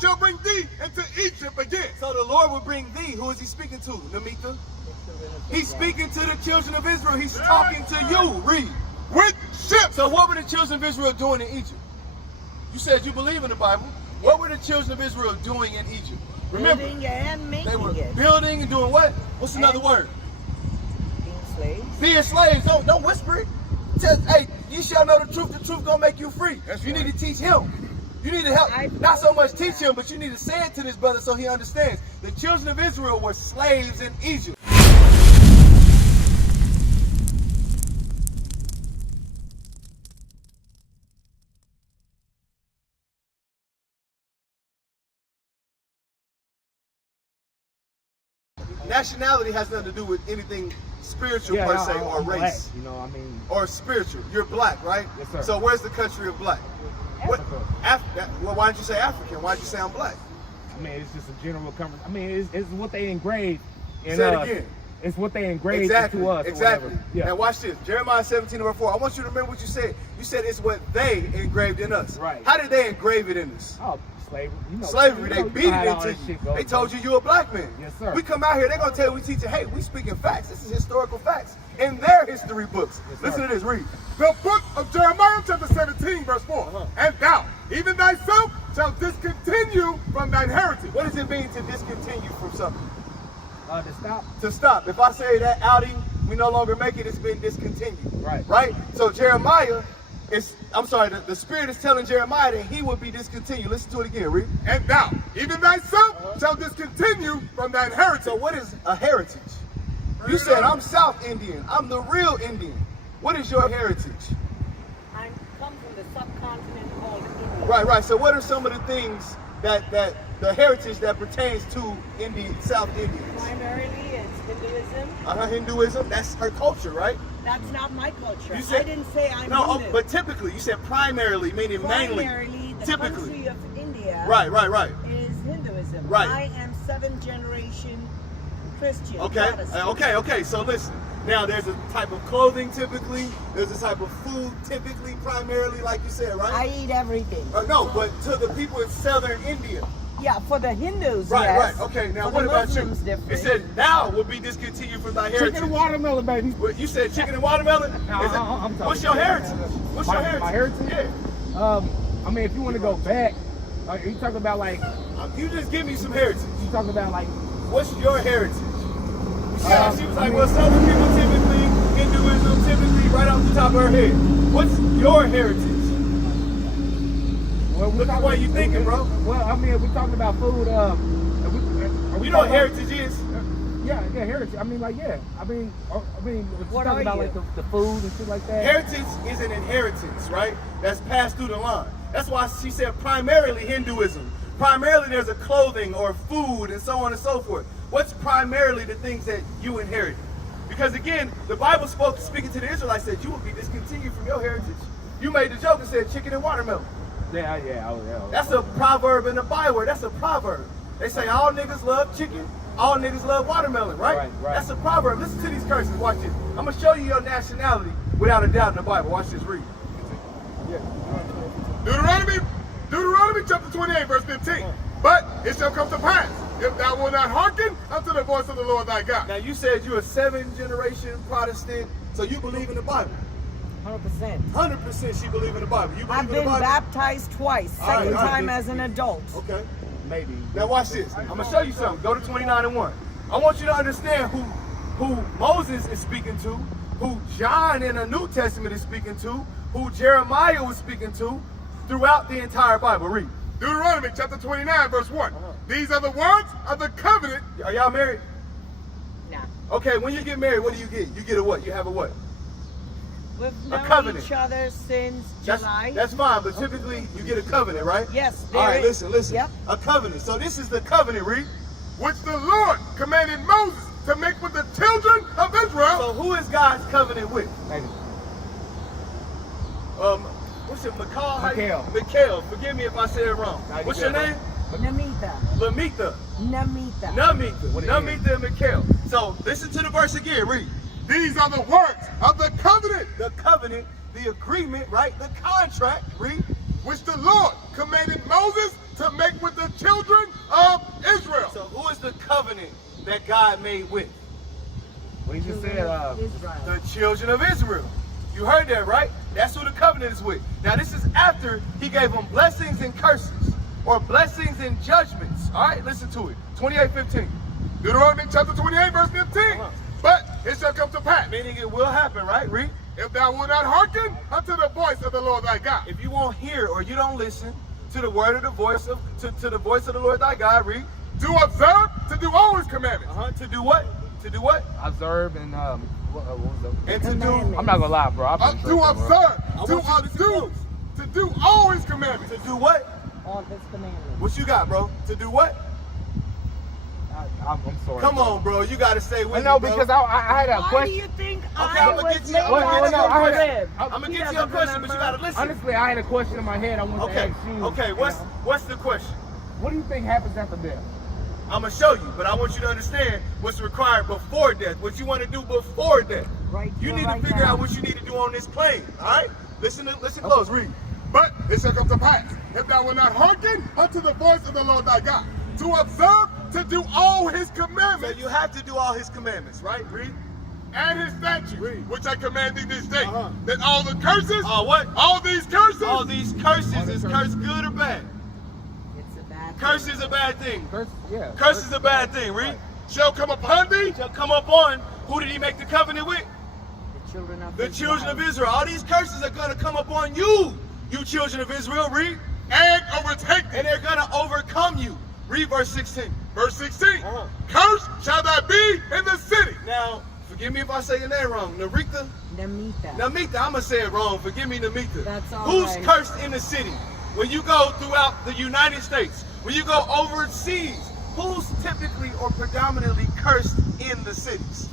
shall bring thee into Egypt again. So the Lord will bring thee. Who is he speaking to, Namita? He's speaking to the children of Israel. He's talking to you. Read. With ships. So what were the children of Israel doing in Egypt? You said you believe in the Bible. What were the children of Israel doing in Egypt? Remember, building and making they were it. building and doing what? What's another word? Being slaves. Being slaves. Don't whisper it. Just, hey, you shall know the truth gonna make you free. You need to teach him. You need to help, not so much teach him, but you need to say it to this brother so he understands. The children of Israel were slaves in Egypt. Nationality has nothing to do with anything spiritual per se, or I'm race. black, you know, I mean, or spiritual. You're black, right? Yes, sir. So where's the country of black? Africa. Well, why didn't you say African? Why did you say I'm black? I mean, it's just a general conversation. I mean, it's what they engraved in Say it us. again. It's what they engraved Exactly. into us. Exactly. Yeah. Now watch this. Jeremiah 17:4. I want you to remember what you said. You said it's what they engraved in us. Right. How did they engrave it in us? Oh, slavery. You know, Slavery. you They know beat it how all into that you. shit goes, They told you a black man. Yes, sir. We come out here, they're going to tell you we teaching, hey, we speaking facts. This is historical facts in their history books. Yes, Listen sir. to this. Read. The book of Jeremiah chapter 17 verse 4. And thou, even thyself, shall discontinue from thine heritage. What does it mean to discontinue from something? To stop. To stop. If I say that outing, we no longer make it, it's been discontinued. Right. Right? So Jeremiah is, I'm sorry, the Spirit is telling Jeremiah that he would be discontinued. Listen to it again, read. And thou, even thyself, shall discontinue from thine heritage. So what is a heritage? You said I'm South Indian. I'm the real Indian. What is your heritage? I come from the subcontinent called India. Right. So what are some of the things that the heritage that pertains to South Indians? Primarily, it's Hinduism. Hinduism. That's her culture, right? That's not my culture. You said- I didn't say I'm No, Hindu. but typically, you said primarily, meaning mainly. Primarily, the Typically. country of India Right. is Hinduism. Right. I am 7th generation Christian. Okay. Protestant. Okay. So listen. Now there's a type of clothing typically. There's a type of food typically, primarily, like you said, right? I eat everything. No, but to the people in southern India. Yeah, for the Hindus, Right. yes. Okay. Now For what the about you? Muslims, different. It said thou will be discontinued from thy heritage. Chicken and watermelon, baby. What, you said chicken and watermelon? No, Is it- I'm talking- what's your heritage? What's your heritage? My heritage? Yeah. I mean, if you want to go back, you talking about like, You just give me some heritage. you talking about like, What's your heritage? She was like, well, Southern people typically, Hinduism typically, right off the top of her head. What's your heritage? well, Look at what you thinking, bro. Well, I mean, we're talking about food. You know what heritage is? Yeah, heritage. I mean, like, yeah. I mean, we're What talking are about you? like the food and shit like that. Heritage is an inheritance, right? That's passed through the line. That's why she said primarily Hinduism. Primarily there's a clothing or food and so on and so forth. What's primarily the things that you inherit? Because again, the Bible speaking to the Israelites, said you will be discontinued from your heritage. You made the joke and said chicken and watermelon. Yeah. That's a proverb in the Bible. That's a proverb. They say all niggas love chicken, all niggas love watermelon, right? Right. That's a proverb. Listen to these curses. Watch this. I'm going to show you your nationality without a doubt in the Bible. Watch this. Read. Deuteronomy chapter 28 verse 15. But it shall come to pass, if thou wilt not hearken unto the voice of the Lord thy God. Now you said you're a 7th generation Protestant, so you believe in the Bible. 100%. 100% she believe in the Bible. You believe I've in the been Bible? baptized twice. All right, Second all right. time as an adult. Okay. Maybe. Now watch this. I'm gonna show you something. Go to 29:1. I want you to understand who Moses is speaking to, who John in the New Testament is speaking to, who Jeremiah was speaking to throughout the entire Bible. Read. Deuteronomy chapter 29 verse 1. These are the words of the covenant. Are y'all married? Nah. Okay, when you get married, what do you get? You get a what? You have a what? We've known covenant. each other since July. That's fine, but typically you get a covenant, right? Yes. All right, listen. Yep. A covenant. So this is the covenant, read. which the Lord commanded Moses to make with the children of Israel. So who is God's covenant with? Maybe. What's your McCall? Mikhail. Mikhail. Forgive me if I said it wrong. No, you What's said your it name? Namita. Lamita. Namita. Namita. What it is? Namita and Mikhail. So listen to the verse again. Read. These are the words of the covenant The covenant, the agreement, right? The contract. Read. which the Lord commanded Moses to make with the children that God made with? What you just said, The children of Israel. You heard that, right? That's who the covenant is with. Now, this is after he gave them blessings and curses, or blessings and judgments. All right, listen to it. 28:15. Deuteronomy chapter 28, verse 15. But it shall come to pass, Meaning it will happen, right? Read. if thou wilt not hearken unto the voice of the Lord thy God. If you won't hear or you don't listen to the word of the voice of to the voice of the Lord thy God, read. To observe, to do all his commandments. To do what? To do what? observe and what was the? And to do. I'm not gonna lie, bro. I've been To drinking, bro. observe, I to want you to listen do, to do all his commandments. To do what? All his commandments. What you got, bro? To do what? I'm sorry. Come bro. on, bro. You got to stay with I know me, bro. because I had a Why do question. you think I'm gonna I get was you- made I'm gonna out get you a of question. rib? I'm gonna He get you a doesn't question, but you remember. gotta listen. Honestly, I had a question in my head. I wanted to Okay. ask you. Okay. What's the question? What do you think happens after death? I'm gonna show you, but I want you to understand what's required before death. What you want to do before death. Right You here, need to right figure now. out what you need to do on this plane. All right? Listen close. Read. But it shall come to pass, if thou wilt not hearken unto the voice of the Lord thy God, to observe, to do all his So commandments you have to do all his commandments, right? Read. and his statutes, Read. which I command thee this day, Uh-huh. that all the curses, What? all these curses, All these curses is curse good or bad? It's a bad Curse is a bad thing. Yeah. Curse is a bad thing. Read. shall come upon thee, Shall come up on. Who did he make the covenant with? The children of The Israel. children of Israel. All these curses are gonna come upon you, you children of Israel. Read. and overtake thee. And they're gonna overcome you. Read verse 16. Verse 16, Uh-huh. cursed shall thou be in the city. Now, forgive me if I say your name wrong. Namita? Namita. Namita, I'm gonna say it wrong. Forgive me, Namita. That's all Who's right. cursed in the city? When you go throughout the United States, when you go overseas, who's typically or predominantly cursed in the cities?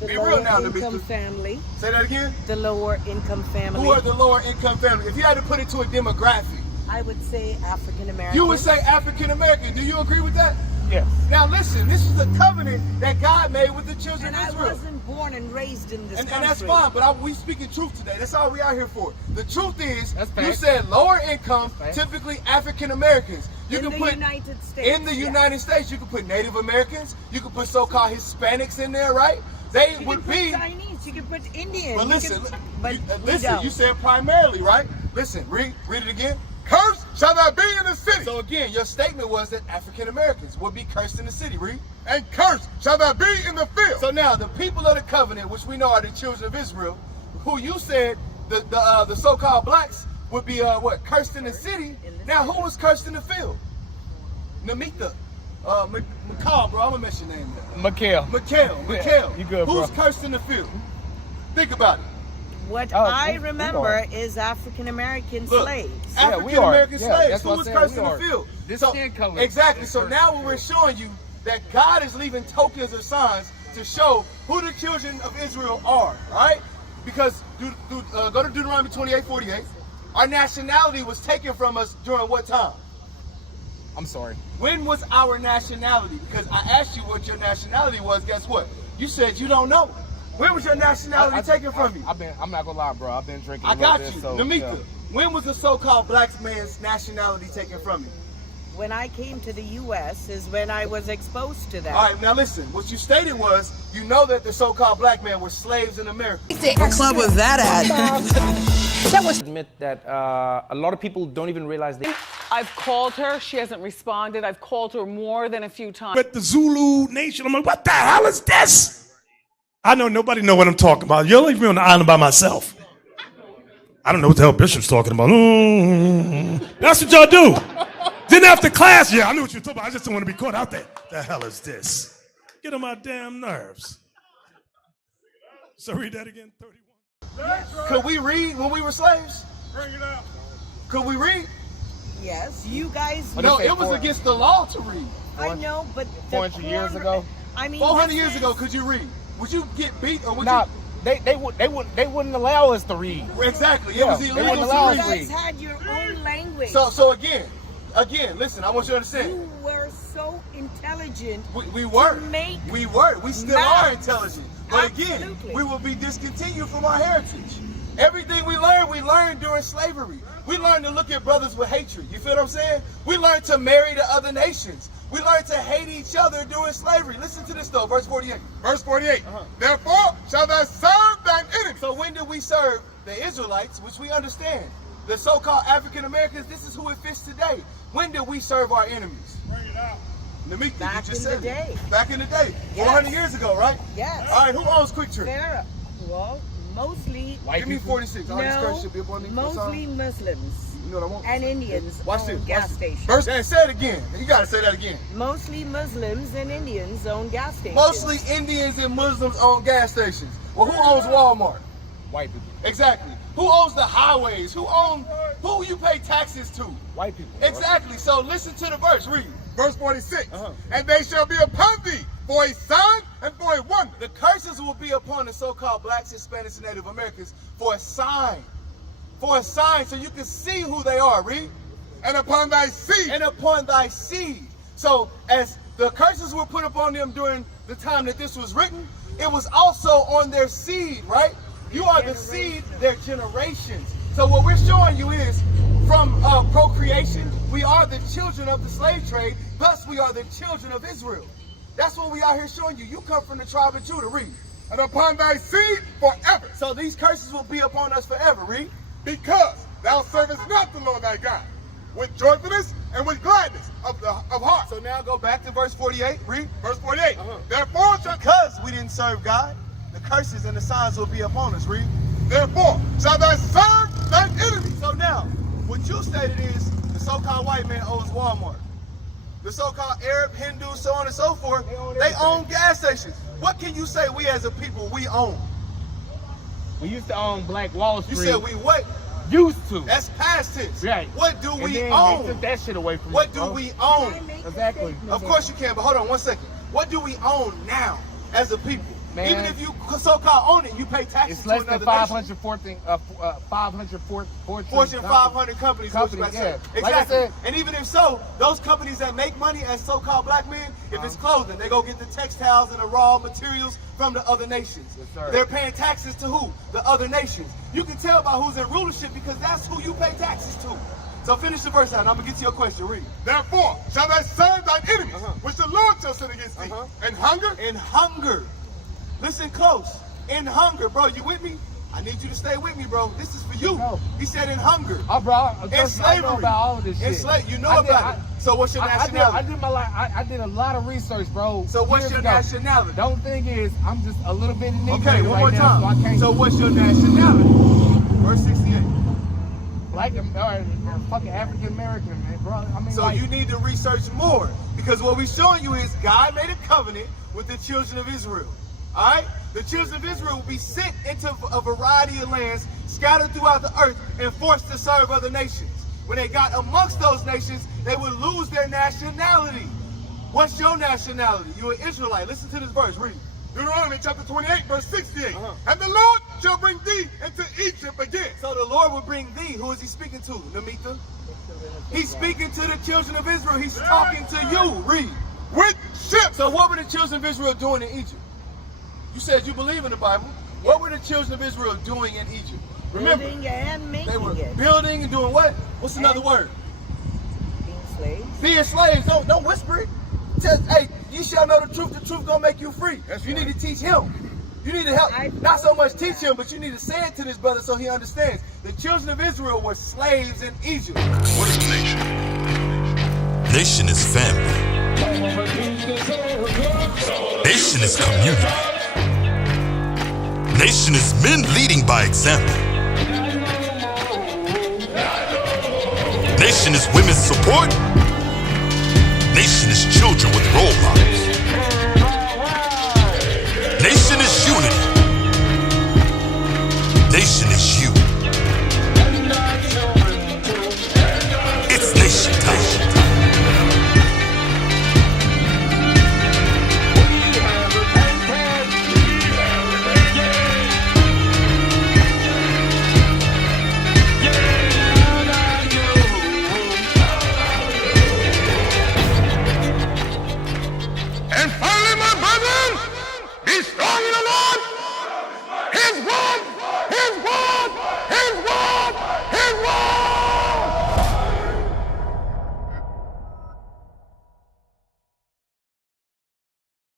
The Be real lower now, income Namita. family. Say that again. The lower income family. Who are the lower income families? If you had to put it to a demographic, I would say African American. you would say African American. Do you agree with that? Yes. Now listen, this is the covenant that God made with the children And of I Israel. wasn't born and raised in this And country. that's fine, but we speaking truth today. That's all we out here for. The truth is, That's you facts. said lower income, That's facts. typically African Americans. You in can the put United States. in the yeah. United States, you can put Native Americans, you can put so-called Hispanics in there, right? They You would can be. put Chinese. You can put Indian. But you listen, can, but we listen. don't. You said primarily, right? Listen, read it again. Cursed shall thou be in the city, So again, your statement was that African Americans would be cursed in the city. Read. and cursed shall thou be in the field. So now the people of the covenant, which we know are the children of Israel, who you said the so-called blacks would be cursed in the city. Now who was cursed in the field? Namita, McCall, bro. I'm gonna mess your name up. Mikhail. Mikhail. You good, Who's bro. cursed in the field? Think about it. What Oh, I we remember are. is African American Look, slaves. Yeah, we African American are. Yeah, slaves. that's Who what I was said, cursed we in the are. field? This So- skin color Exactly. is So cursed. now we're showing you that God is leaving tokens or signs to show who the children of Israel are, right? Because go to Deuteronomy 28:48. Our nationality was taken from us during what time? I'm sorry. When was our nationality? Because I asked you what your nationality was. Guess what? You said you don't know. When was your nationality taken from you? I'm not gonna lie, bro. I've been drinking. I a little got bit, you. So, Namika, yeah. when was the so-called black man's nationality taken from you? When I came to the U.S. is when I was exposed to that. All right, now listen. What you stated was, you know that the so-called black men were slaves in America. What club was that at? Admit that a lot of people don't even realize they. I've called her. She hasn't responded. I've called her more than a few times. But the Zulu nation, I'm like, what the hell is this? I know nobody know what I'm talking about. You'll leave me on the island by myself. I don't know what the hell Bishop's talking about. That's what y'all do. Then after class, yeah, I knew what you were talking about. I just don't want to be caught out there. The hell is this? Get on my damn nerves. So read that again, 31. Could we read when we were slaves? Bring it out. Could we read? Yes, you guys. No, say it was four- against the law to read. I know, but the 400 years core- ago? I mean, 400 this years is- ago, could you read? Would you get beat or would Nah, you? they wouldn't allow us to read. Exactly. It Yeah, was they illegal wouldn't allow to us You read. guys had your own language. So again, listen, I want you to understand. you were so intelligent. We were. make We were. We still math. are intelligent. But again, Absolutely. we will be discontinued from our heritage. Everything we learned during slavery. We learned to look at brothers with hatred. You feel what I'm saying? We learned to marry to other nations. We learned to hate each other during slavery. Listen to this though, verse 48. Verse 48. Therefore shall thou serve thine enemy. So when did we serve the Israelites, which we understand? The so-called African Americans, this is who it fits today. When did we serve our enemies? Bring it out. Namika, Back you just in the said day. it. Back in the day. Yes. 400 years ago, right? Yes. All right, who owns Quick Trip? Fair. Well, mostly. Give me 46. All these curses should be up on me. Mostly Muslims You know what I want? and Indians Watch own this. gas Watch this. stations. Verse, and say it again. You got to say that again. Mostly Muslims and Indians own gas stations. Mostly Indians and Muslims own gas stations. Well, who owns Walmart? White people. Exactly. Who owns the highways? Who you pay taxes to? White people. Exactly. So listen to the verse. Read. Verse 46. And they shall be upon thee for a sign and for a wonder. The curses will be upon the so-called blacks, Hispanics, and Native Americans for a sign. For a sign so you can see who they are. Read. And upon thy seed. And upon thy seed. So as the curses were put upon them during the time that this was written, it was also on their seed, right? You are the seed, their generations. So what we're showing you is from procreation, we are the children of the slave trade, thus we are the children of Israel. That's what we are here showing you. You come from the tribe of Judah. Read. And upon thy seed forever. So these curses will be upon us forever. Read. Because thou servest not the Lord thy God with joyfulness and with gladness of heart. So now go back to verse 48. Read. Verse 48. Therefore shall Because we didn't serve God, the curses and the signs will be upon us. Read. Therefore shall thou serve thine enemies. So now, what you stated is the so-called white man owns Walmart. The so-called Arab, Hindu, so on and so forth, they own gas stations. What can you say we as a people, we own? We used to own Black Wall You Street. said we what? Used to. That's past tense. Right. What do And we then own? They took that shit away from What us, do bro. we own? Exactly. Of course you can, but hold on 1 second. What do we own now as a people? Man. Even if you so-called own it, you pay taxes It's to less than another nation. 500 Fortune 500 companies, what you about to say. yeah. Exactly. Like I said, and even if so, those companies that make money as so-called black men, if it's clothing, they go get the textiles and the raw materials from the other nations. Yes, sir. They're paying taxes to who? The other nations. You can tell by who's in rulership because that's who you pay taxes to. So finish the verse out, and I'm going to get to your question. Read. Therefore shall thou serve thine enemies, which the Lord shall send against thee. And hunger. In hunger. Listen close. In hunger, bro. You with me? I need you to stay with me, bro. This is for you. No. He said in hunger. Oh, bro. In slavery. I know about all of this shit. You know about it. So what's your nationality? I did a lot of research, bro. So what's years your ago. nationality? The only thing is, I'm just a little bit inebriated Okay, one more right now, so I time. can't. So what's your nationality? Verse 68. Black or fucking African American, man, bro. I mean, So like, you need to research more because what we're showing you is God made a covenant with the children of Israel. All right? The children of Israel will be sent into a variety of lands scattered throughout the earth and forced to serve other nations. When they got amongst those nations, they would lose their nationality. What's your nationality? You're an Israelite. Listen to this verse. Read. Deuteronomy chapter 28, verse 68. And the Lord shall bring thee into Egypt again. So the Lord will bring thee. Who is he speaking to, Namita? He's speaking to the children of Israel. He's talking to you. Read. With ships. So what were the children of Israel doing in Egypt? You said you believe in the Bible. What were the children of Israel doing in Egypt? Remember, Building and making they were it. building and doing what? What's another word? Being slaves. Being slaves. Don't whisper it. Tell, hey, you shall know the truth gonna make you free. You need to teach him. You need to help, not so much teach him, but you need to say it to this brother so he understands. The children of Israel were slaves in Egypt. What is a nation? Nation is family. Nation is community. Nation is men leading by example. Nation is women's support. Nation is children with role models. Nation is unity. Nation